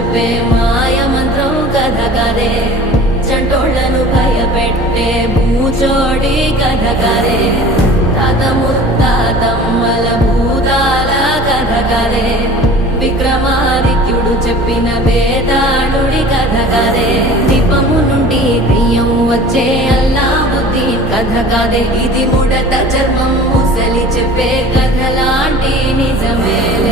చెప్పే మాయ మంత్రం కథ కదే, చంటోళ్లను భయపెట్టే భూచోడి కథ కదే, తాత ముత్తాతమ్మల భూతాల కథ కదే, విక్రమాదిత్యుడు చెప్పిన వేదాళుడి కథ కదే, దీపము నుండి దెయ్యం వచ్చే అల్లావుద్దీన్ కథ కాదే, ఇది ముడత చర్మం ముసలి చెప్పే కథ లాంటి నిజమేలే.